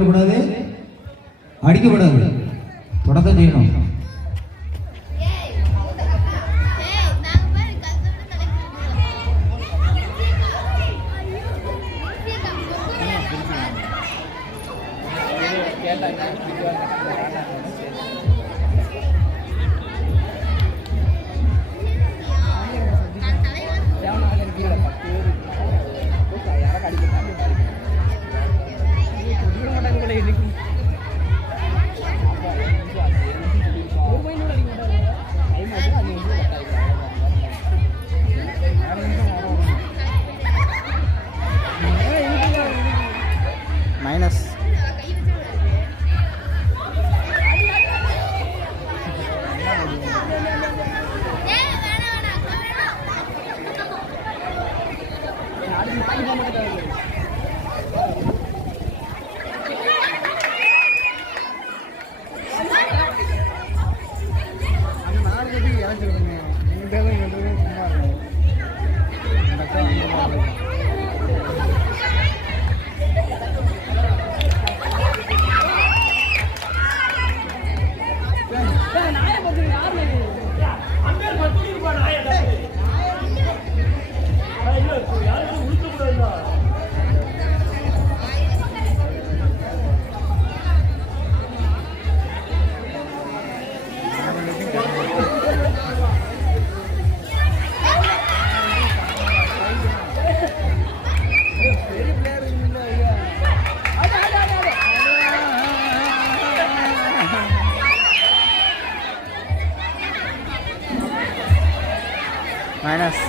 கூடாது, அடிக்கக்கூடாது, தொடர்ந்து செய்யணும். மைனஸ் மைனஸ்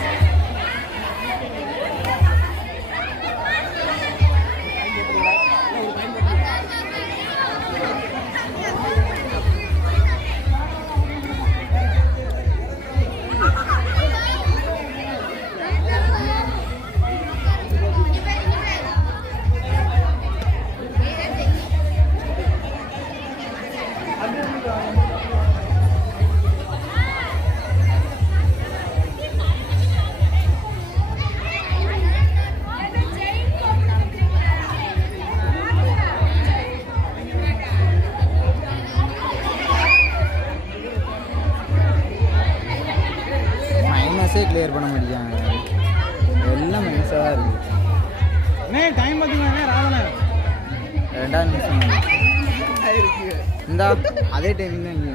கிளியர் பண்ண முடியாங்க, எல்லாம் மைனஸாக தான் இருக்குது. டைம் பார்த்தீங்கன்னா ராவண 2 நிமிஷம் இந்தா அதே டைம் தான் இங்கே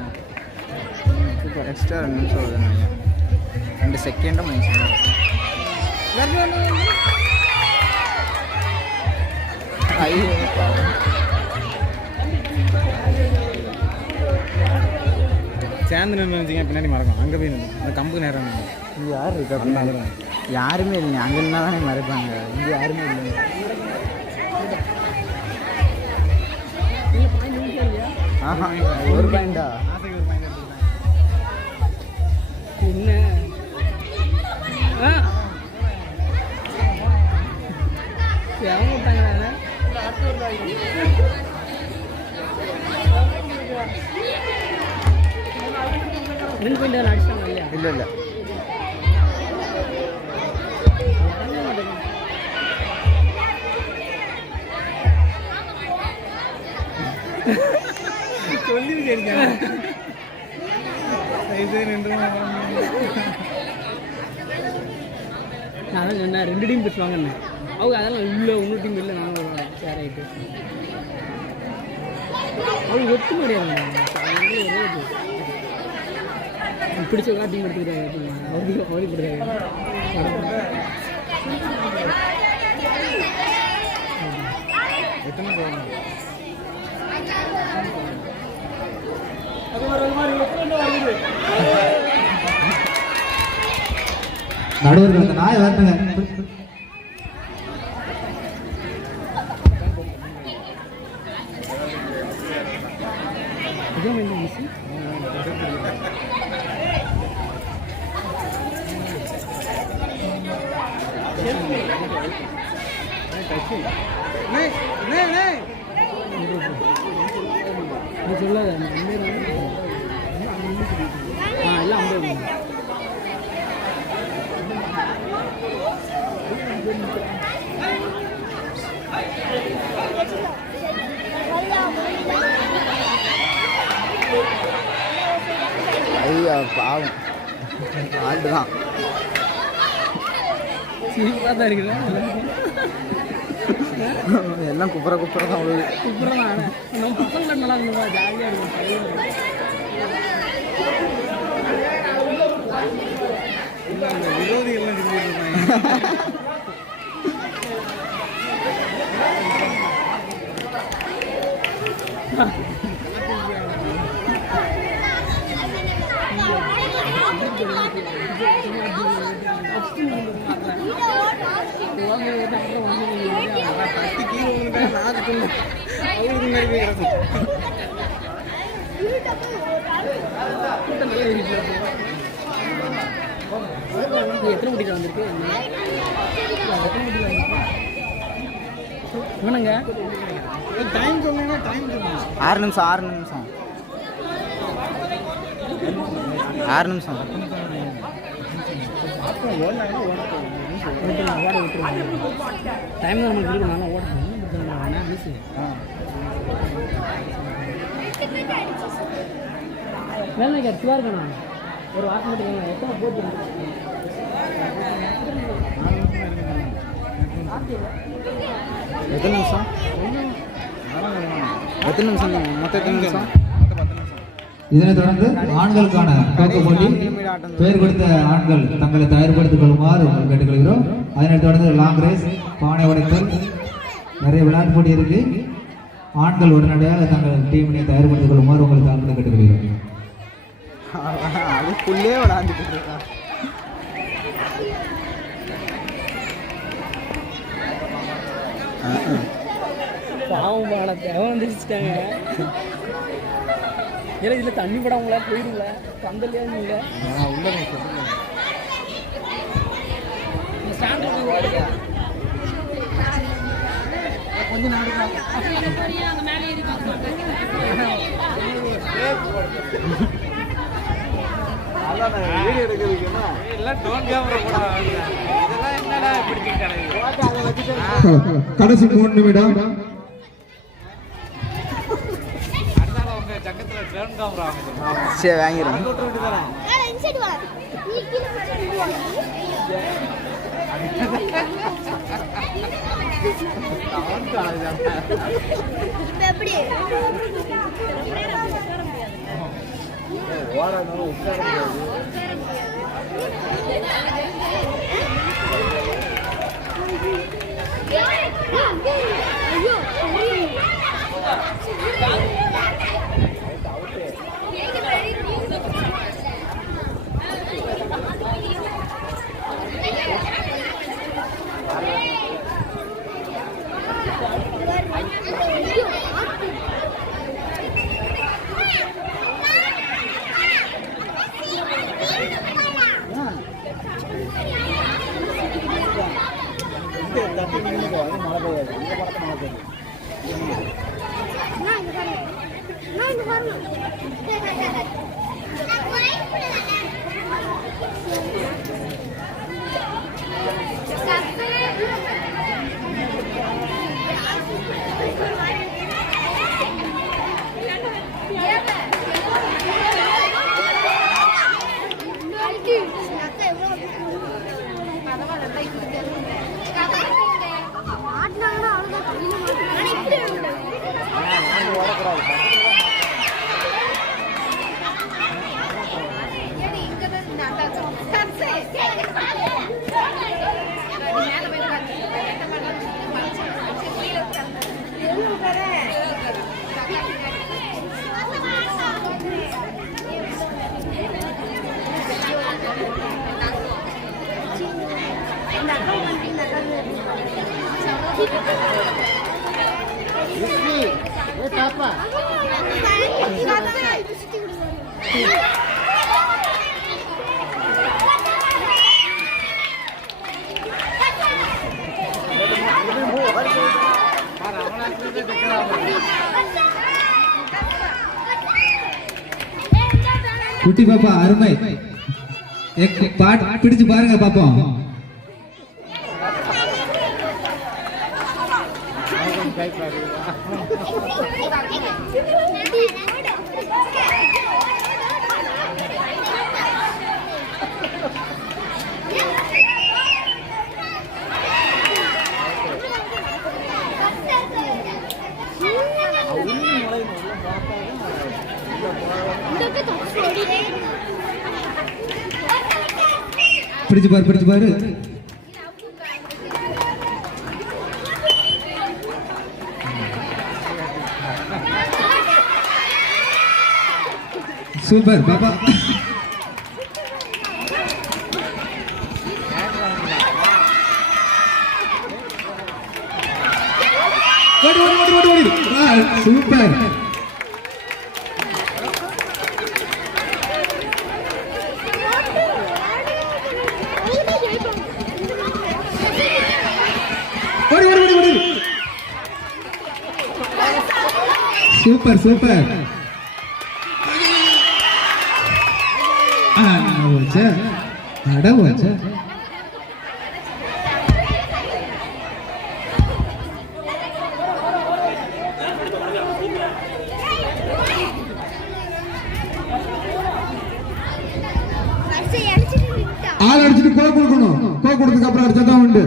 எக்ஸ்ட்ரா 2 நிமிஷம் வருதுன்னு ஐயா, 2 செகண்டும் மைனஸ். ஐயோ சேர்ந்து நின்று பின்னாடி மறக்கும், அங்கே போய் நின்று அந்த கம்புக்கு நேரம் இங்கே யார் இருக்கா அப்படின்னா யாருமே இல்லைங்க, அங்கே இருந்தால் தானே மறைப்பாங்க, இங்கே யாருமே இல்லைங்க. ஆஹா ஒரு பாயிண்டா என்ன ரெண்டு பாயிண்ட் அடிச்சாங்க இல்லையா? இல்லை இல்லை சொல்லி நான் தான் சொன்னேன் 2 டீம் பேசுவாங்கன்னு, அவங்க அதெல்லாம் இல்லை இன்னொரு டீம் இல்லை, நானும் வருவாங்க. சரி ஆகிட்டு அவங்க ஒத்து முடியாது, பிடிச்ச டீம் எடுத்துக்கிறாங்க, அவருக்கு பிடிக்காது. எத்தனை போகணும் நடுவர்கள் அந்த நாயை வரட்டுங்க. சொல்லாத எல்லாம் அம்பே பாவம் ஆல்டு தான். சிரிப்பாக தான் இருக்குது. எல்லாம் குப்புற தான் அவ்வளோ சூப்பராக தான். நம்ம பசங்க நல்லா இருந்ததா ஜாலியாக இருக்கும். அந்த விரோதிகள்லாம் சொல்லிட்டு இருக்காங்க. கத்தி கீழே விழுந்துட்டா நாக்கு துண்டு அவங்களுக்கு முன்னாடி போய் கிடக்கும். எத்தனை குட்டிகள் வந்திருக்கு? என்னங்க டைம் சொல்லுங்க, டைம் சொல்லுங்க. 6 நிமிஷம் 6 நிமிஷம். டைம் தான் நம்மளுக்கு இருக்கு. நல்லா ஓடணும். வேலை கட்சியாக இருக்கணும். ஒரு ஆட்டோமேட்டிக் எத்தனை போட்டு எத்தனை நிமிஷம் மொத்தம் எத்தனை நிமிஷம்? இதனைத் தொடர்ந்து ஆண்களுக்கான கோக்க போட்டி பெயர் கொடுத்த ஆண்கள் தங்களை தயார்படுத்திக் கொள்ளுமாறு உங்கள் கேட்டுக்கொள்கிறோம். அதனைத் தொடர்ந்து லாங் ரேஸ், பானை உடைத்தல், நிறைய விளையாட்டு போட்டி இருக்கு. ஆண்கள் உடனடியாக தங்கள் டீமினை தயார்படுத்திக் கொள்ளுமாறு உங்களை தாழ்மையை கேட்டுக்கொள்கிறோம். அதுக்குள்ளே விளையாண்டுட்டு இருக்கா. பாவம் பாட தேவை வந்துருச்சுட்டாங்க. ஏன்னா இதில் தண்ணி படாமங்களா போயிடுங்கள பந்தலையா இல்லை உள்ள கொஞ்சம் நாடு கடைசி 3 நிமிடம். சரி வாங்கிடுறேன். குட்டி பாப்பா அருமை. பாட்டு பிடிச்சு பாருங்க பாப்போம். பிடிச்சு பாரு சூப்பர் பாப்பா. ஓடி சூப்பர். ஓடி சூப்பர் சூப்பர். அட வச்சா ஆள் அடிச்சுட்டு கோ கொடுக்கணும். கோ கொடுத்ததுக்கு அப்புறம் அடிச்சாதான் உண்டு.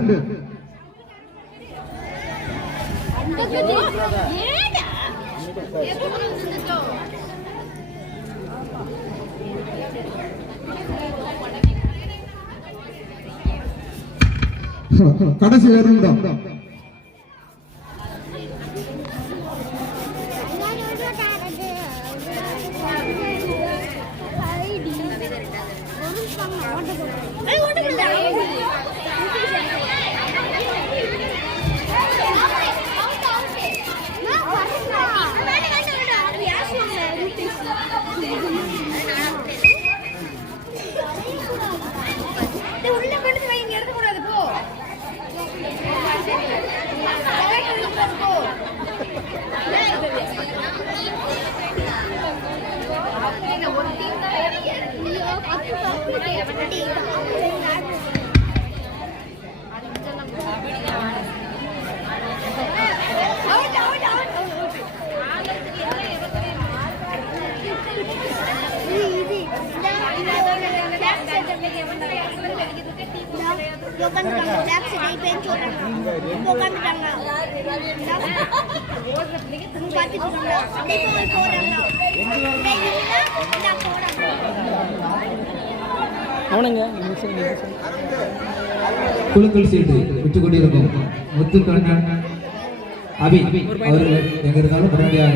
கடைசி ஒரு நிமிடம். குழுக்கள் சீட்டு விட்டுக் கொண்டிருக்கும் முத்துக்கண்ணன் அபி அவர்கள் எங்க இருந்தாலும் உடனடியாக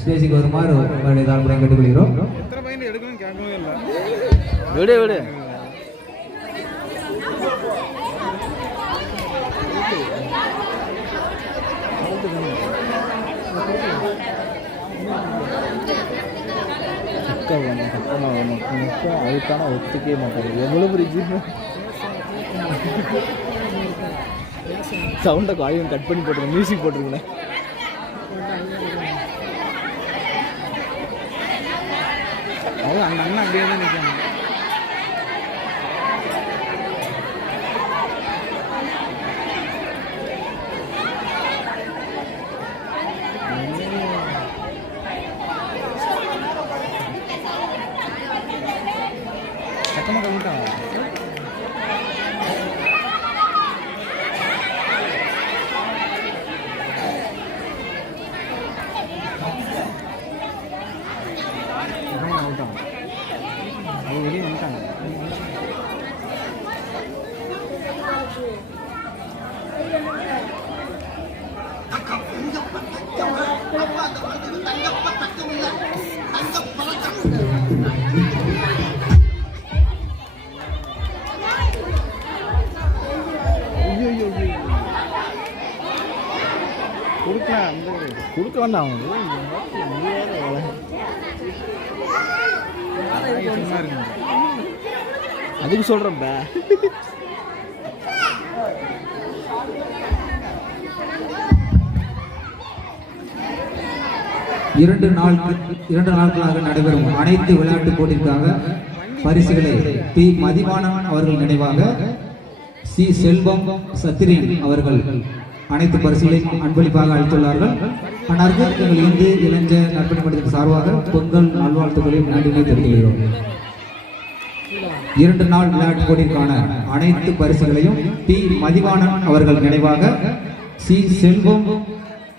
ஸ்டேஜுக்கு வருமாறு உங்களுடைய தாழ்மையை கேட்டுக்கொள்கிறோம். விடு விடு. அதுக்கான ஒத்துக்கவே மாட்டாரு. எவ்வளவு பெரிய சவுண்டை காயும் கட் பண்ணி போட்டுருங்க. மியூசிக் போட்டுருங்க. அவங்க அந்த அண்ணன் அப்படியே தான் நிற்காங்க. சத்தமாக கம்மிட்டாங்க. அவங்க வெளியே வந்துட்டாங்க. கொடுக்க வேண்டாம். அதுக்கு சொல்றேன். இரண்டு நாட்களாக நடைபெறும் அனைத்து விளையாட்டுப் போட்டிக்காக பரிசுகளை பி மதிவாணன் அவர்கள் நினைவாக சி செல்வம் சத்திரியன் அவர்கள் அனைத்து பரிசுகளையும் அன்பளிப்பாக அளித்துள்ளார்கள். அன்னாருக்கு எங்கள் இந்து இளைஞர் நற்பணி மன்றத்தின் சார்பாக பொங்கல் நல்வாழ்த்துக்களையும் நன்றினை தெரிவிக்கிறோம். 2 நாள் விளையாட்டுப் போட்டிக்கான அனைத்து பரிசுகளையும் பி மதிவாணன் அவர்கள் நினைவாக சி செல்வம்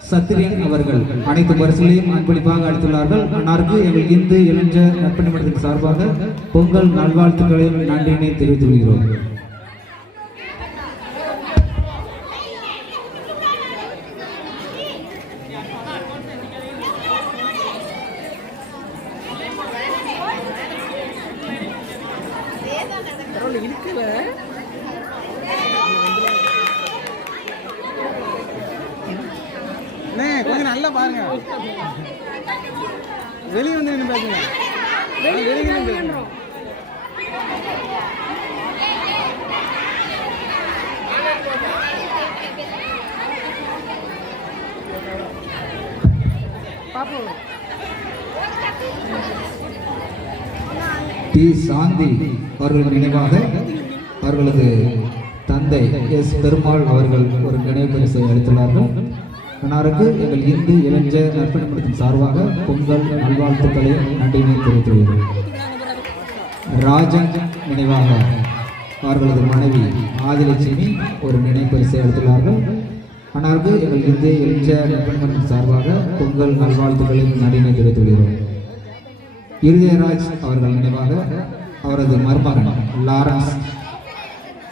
சத்திரியன் அவர்கள் அனைத்து பரிசுகளையும் அன்பளிப்பாக அளித்துள்ளார்கள். அன்னாருக்கு எங்கள் இந்து இளைஞர் நற்பணி மன்றத்தின் சார்பாக பொங்கல் நல்வாழ்த்துக்களையும் நன்றினை தெரிவித்துக் கொள்கிறோம். கொஞ்சம் நல்லா பாருங்க. வெளியே வந்து நின்று பேசுங்க. வெளியே நின்று பேசுங்க. டி சாந்தி அவர்கள் நினைவாக அவர்களது தந்தை எஸ் பெருமாள் அவர்கள் ஒரு நினைவு பரிசை அளித்துள்ளார்கள். அன்னாருக்கு எங்கள் இந்து இளைஞர் நற்பணிமன்றத்தின் சார்பாக பொங்கல் நல்வாழ்த்துக்களையும் நன்றியினை தெரிவித்துள்ளது. ராஜன் நினைவாக அவர்களது மனைவி ஆதிலட்சுமி ஒரு நினைவு பரிசை அளித்துள்ளார்கள். அன்னாருக்கு எங்கள் இந்து இளைஞர் நற்பணிமன்றத்தின் சார்பாக பொங்கல் நல்வாழ்த்துக்களையும் நன்றியினை தெரிவித்துள்ளோம். இருதயராஜ் அவர்கள் நினைவாக அவரது மருமகன் லாரன்ஸ்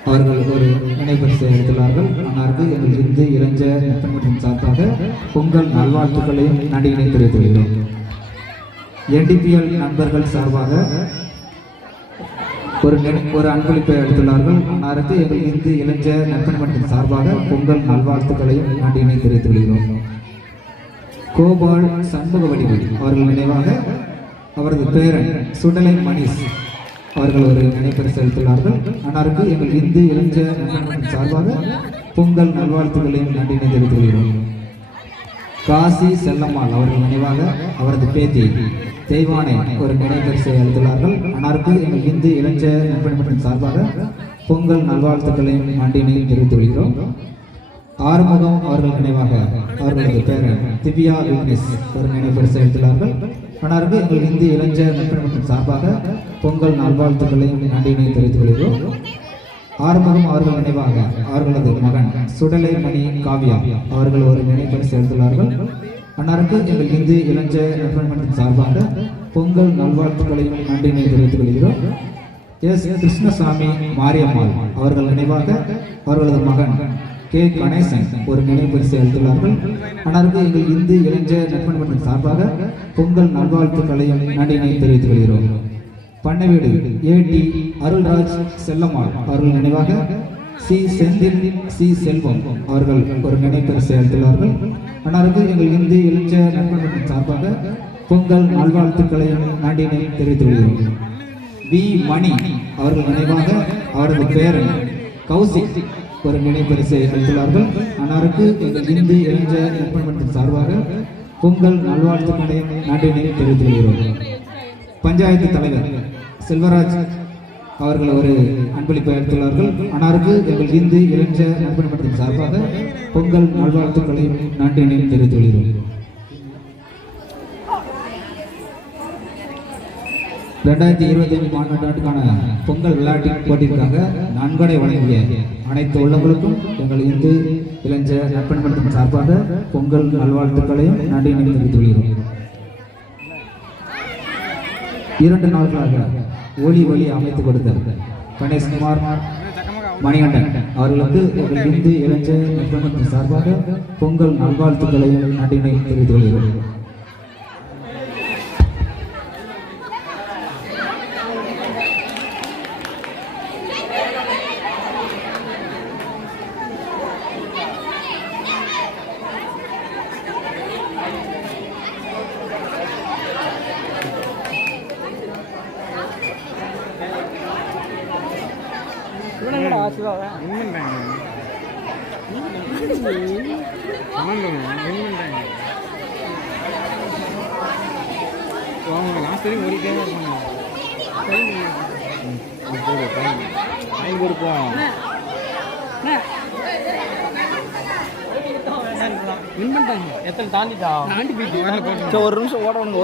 அவர்கள் ஒரு நினைவு பரிசை அளித்துள்ளார்கள். அன்னாருக்கு எங்கள் இந்து இளைஞர் நற்பணிமன்றத்தின் சார்பாக பொங்கல் நல்வாழ்த்துக்களையும் நன்றியினை தெரிவித்துள்ளோம். NDPL நண்பர்கள் சார்பாக ஒரு அன்பளிப்பை அளித்துள்ளார்கள். அன்னாருக்கு எங்கள் இந்து இளைஞர் நற்பணிமன்றத்தின் சார்பாக பொங்கல் நல்வாழ்த்துக்களையும் நன்றியினை தெரிவித்துள்ளோம். கோபால் சண்முகவடிவு அவர்கள் நினைவாக அவரது பேரன் சுடலை மணிஷ் அவர்கள் ஒரு நினைப்பரிசு அளித்துள்ளார்கள். அன்னாருக்கு எங்கள் இந்து இளைஞர் நற்பணிமன்றத்தின் சார்பாக பொங்கல் நல்வாழ்த்துக்களையும் நன்றியினை தெரிவித்துள்ளோம். காசி செல்லம்மாள் அவர்கள் நினைவாக அவரது பேத்தி தெய்வானை ஒரு நினைப்பரிசை அளித்துள்ளார்கள். அன்னாருக்கு எங்கள் இந்து இளைஞர் நற்பணிமன்றத்தின் சார்பாக பொங்கல் நல்வாழ்த்துக்களையும் நன்றியினை தெரிவித்துள்ளோம். ஆறுமுகம் அவர்கள் நினைவாக அவர்களது பேரன் திவ்யா விக்னேஷ் ஒரு நினைப்பரிசை அளித்துள்ளார்கள். அன்னாருக்கு எங்கள் இந்து இளைஞர் நற்பணிமன்றத்தின் சார்பாக பொங்கல் நல்வாழ்த்துக்களையும் நன்றியினை தெரிவித்துள்ளோம். ஆறுமுகம் அவர்கள் நினைவாக அவர்களது மகன் சுடலை மணி காவியா அவர்கள் ஒரு நினைப்பரிசை அளித்துள்ளார்கள். அன்னாருக்கு எங்கள் இந்து இளைஞர் நற்பணிமன்றத்தின் சார்பாக பொங்கல் நல்வாழ்த்துக்களையும் நன்றியினை தெரிவித்துக் கொள்கிறோம். எஸ் கிருஷ்ணசாமி மாரியம்மாள் அவர்கள் நினைவாக அவர்களது மகன் கே கணேசன் ஒரு நினைப்பரிசை அளித்துள்ளார்கள். அன்னாருக்கு எங்கள் இந்து இளைஞர் நற்பணிமன்றத்தின் சார்பாக பொங்கல் நல்வாழ்த்துக்களையும் நன்றியினை தெரிவித்துக் கொள்கிறோம். பண்ணைவீடு AT அருள்ராஜ் செல்லம்மாள் அவர்கள் நினைவாக சி செந்தில் சி செல்வம் அவர்கள் ஒரு நினைப்பரிசை அளித்துள்ளார்கள். அன்னாருக்கு எங்கள் இந்து இளைஞர் நற்பணிமன்றத்தின் சார்பாக பொங்கல் நல்வாழ்த்துக்களையும் நன்றியினை தெரிவித்துக் கொள்கிறோம். வி மணி அவர்கள் நினைவாக அவரது பேரன் கௌசிக் ஒரு நினைப்பரிசை அளித்துள்ளார்கள். அன்னாருக்கு எங்கள் இந்து இளைஞர் நற்பணிமன்றத்தின் சார்பாக பொங்கல் நல்வாழ்த்துக்களையும் நன்றியினை தெரிவித்துக் கொள்கிறோம். பஞ்சாயத்து தலைவர் செல்வராஜ் அவர்கள் ஒரு அன்பளிப்பை அளித்துள்ளார்கள். அன்னாருக்கு எங்கள் இந்து இளைஞர் நற்பணிமன்றத்தின் சார்பாக பொங்கல் நல்வாழ்த்துக்களையும் நன்றியினை தெரிவித்துக் கொள்கிறோம். 2025 மாநாட்டுக்கான பொங்கல் விளையாட்டு போட்டிற்காக நன்கொடை வழங்கிய அனைத்து உள்ளங்களுக்கும் எங்கள் இந்து இளைஞர் நற்பணிமன்றத்தின் சார்பாக பொங்கல் நல்வாழ்த்துக்களையும் நன்றியினை தெரிவித்துக் கொள்கிறோம். 2 நாட்களாக ஒளி அமைத்துக் கொடுத்த கணேஷ்குமார் மணிகண்டன் அவர்களுக்கு எங்கள் இந்து இளைஞர் நற்பணிமன்றத்தின் சார்பாக பொங்கல் நல்வாழ்த்துக்களையும் நன்றியினை தெரிவித்துக் கொள்கிறோம். லாஸ்ட் வரைக்கும் ஓடிட்டே கொடுப்போம். வின் பண்ணிட்டாங்க. எத்தனை தாண்டிட்டா? ஒரு நிமிஷம் ஓடணும்.